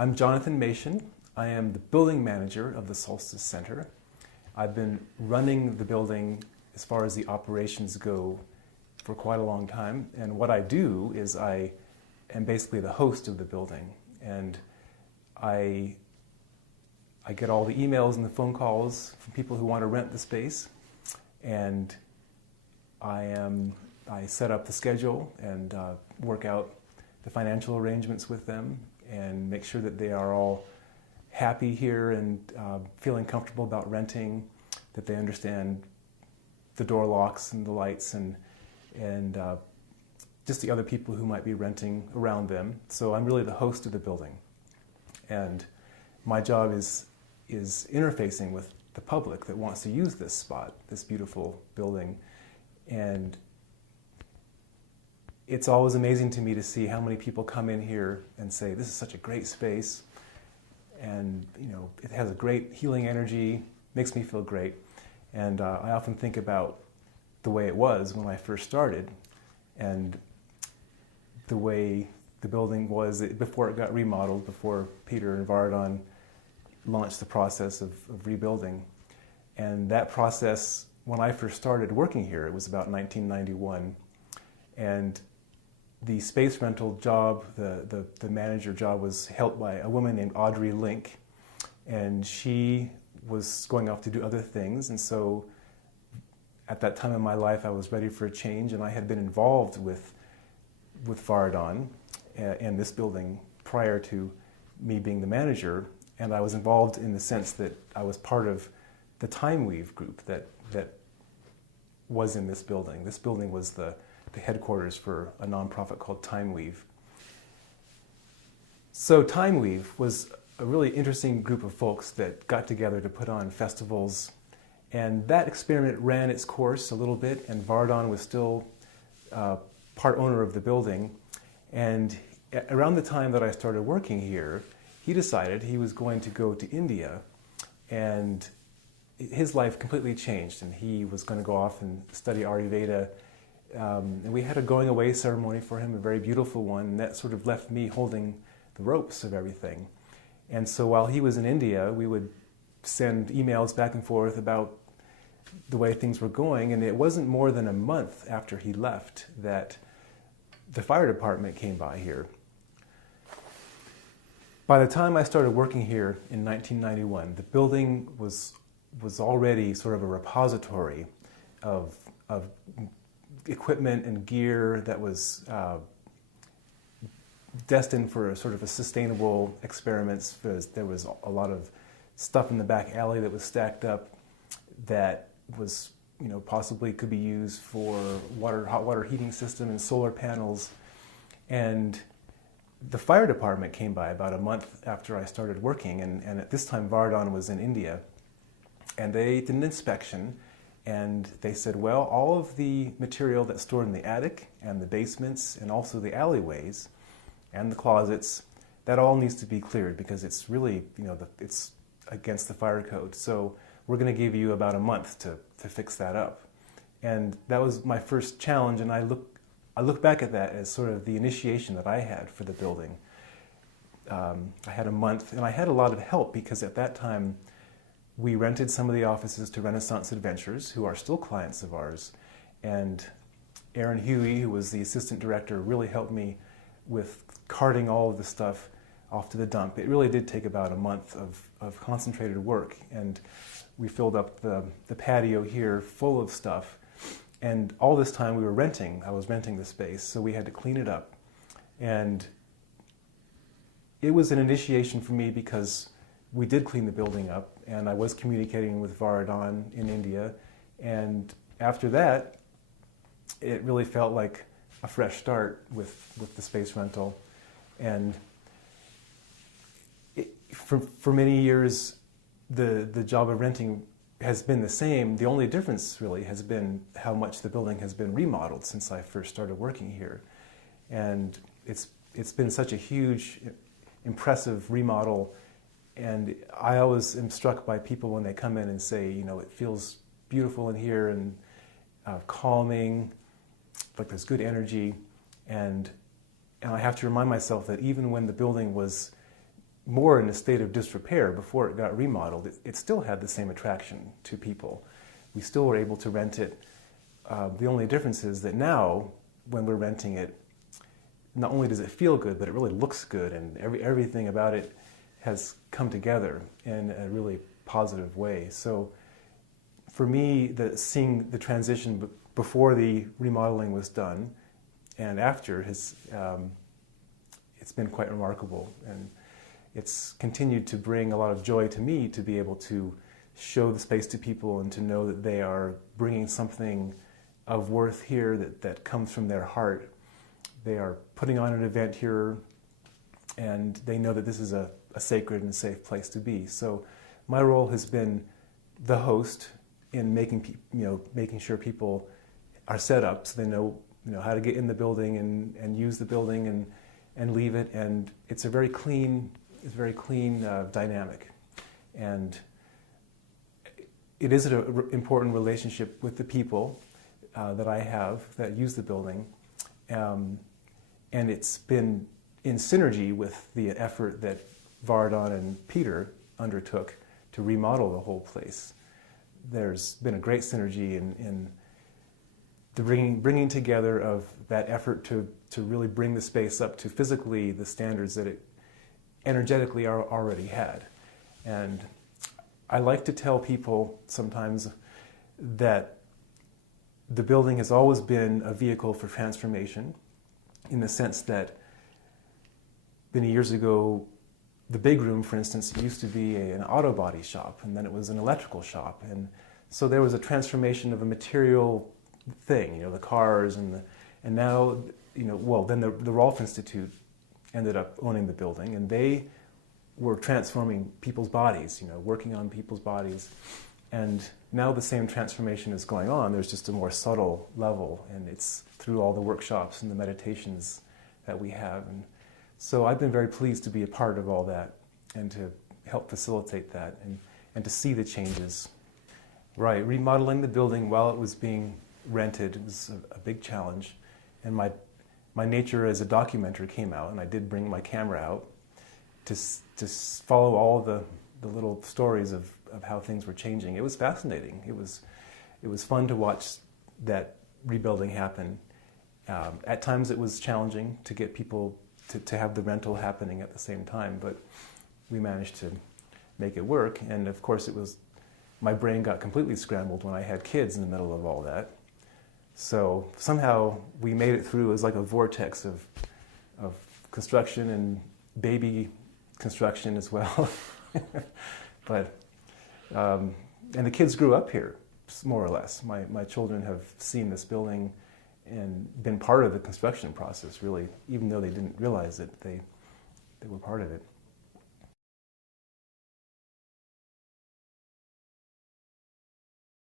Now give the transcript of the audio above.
I'm Jonathan Machen. I am the building manager of the Solstice Center. I've been running the building as far as the operations go for quite a long time. And what I do is I am basically the host of the building. And I get all the emails and the phone calls from people who want to rent the space. And I set up the schedule and work out the financial arrangements with them and make sure that they are all happy here and feeling comfortable about renting, that they understand the door locks and the lights and just the other people who might be renting around them. So I'm really the host of the building. And my job is interfacing with the public that wants to use this spot, this beautiful building. And it's always amazing to me to see how many people come in here and say, this is such a great space, and it has a great healing energy, makes me feel great. And I often think about the way it was when I first started and the way the building was before it got remodeled, before Peter and Vardon launched the process of rebuilding. And that process, when I first started working here, it was about 1991. And the space rental job, the manager job, was held by a woman named Audrey Link, and she was going off to do other things. And so at that time in my life, I was ready for a change, and I had been involved with Vardon and this building prior to me being the manager. And I was involved in the sense that I was part of the Time Weave group that was in this building. This building was the headquarters for a nonprofit called Time Weave. So Time Weave was a really interesting group of folks that got together to put on festivals, and that experiment ran its course a little bit, and Vardon was still part owner of the building. And around the time that I started working here, he decided he was going to go to India, and his life completely changed, and he was going to go off and study Ayurveda. And we had a going away ceremony for him, a very beautiful one, and that sort of left me holding the ropes of everything. And so while he was in India, we would send emails back and forth about the way things were going, and it wasn't more than a month after he left that the fire department came by here. By the time I started working here in 1991, the building was already sort of a repository of equipment and gear that was destined for sort of a sustainable experiments. There was a lot of stuff in the back alley that was stacked up that was, possibly could be used for hot water heating system and solar panels. And the fire department came by about a month after I started working, and at this time Vardon was in India, and they did an inspection. And they said, well, all of the material that's stored in the attic and the basements and also the alleyways and the closets, that all needs to be cleared because it's really, it's against the fire code. So we're going to give you about a month to fix that up. And that was my first challenge, and I look back at that as sort of the initiation that I had for the building. I had a month, and I had a lot of help because at that time, we rented some of the offices to Renaissance Adventures, who are still clients of ours. And Aaron Huey, who was the assistant director, really helped me with carting all of the stuff off to the dump. It really did take about a month of concentrated work. And we filled up the patio here full of stuff. And all this time we were renting. I was renting the space, so we had to clean it up. And it was an initiation for me because we did clean the building up, and I was communicating with Vardon in India. And after that, it really felt like a fresh start with the space rental. And for many years, the job of renting has been the same. The only difference really has been how much the building has been remodeled since I first started working here. And it's been such a huge, impressive remodel. And I always am struck by people when they come in and say, it feels beautiful in here and calming, like there's good energy. And I have to remind myself that even when the building was more in a state of disrepair before it got remodeled, it still had the same attraction to people. We still were able to rent it. The only difference is that now, when we're renting it, not only does it feel good, but it really looks good, and everything about it has come together in a really positive way. So for me, seeing the transition before the remodeling was done and after it's been quite remarkable. And it's continued to bring a lot of joy to me to be able to show the space to people and to know that they are bringing something of worth here that comes from their heart. They are putting on an event here, and they know that this is a sacred and safe place to be. So my role has been the host in making sure people are set up so they know how to get in the building and use the building and leave it. And it's a very clean dynamic. And it is an important relationship with the people that I have that use the building. And it's been in synergy with the effort that Vardon and Peter undertook to remodel the whole place. There's been a great synergy in the bringing together of that effort to really bring the space up to physically the standards that it energetically already had. And I like to tell people sometimes that the building has always been a vehicle for transformation, in the sense that many years ago, the big room, for instance, used to be an auto body shop, and then it was an electrical shop. And so there was a transformation of a material thing, the cars and now, then the Rolfe Institute ended up owning the building, and they were transforming people's bodies, working on people's bodies. And now the same transformation is going on. There's just a more subtle level, and it's through all the workshops and the meditations that we have. And so I've been very pleased to be a part of all that and to help facilitate that and to see the changes. Right, remodeling the building while it was being rented was a big challenge. And my nature as a documenter came out, and I did bring my camera out to follow all the little stories of how things were changing. It was fascinating. It was fun to watch that rebuilding happen. At times it was challenging to get people to have the rental happening at the same time, but we managed to make it work. And of course my brain got completely scrambled when I had kids in the middle of all that. So somehow we made it through. It was like a vortex of construction and baby construction as well. But and the kids grew up here, more or less. My children have seen this building and been part of the construction process, really, even though they didn't realize it, they were part of it.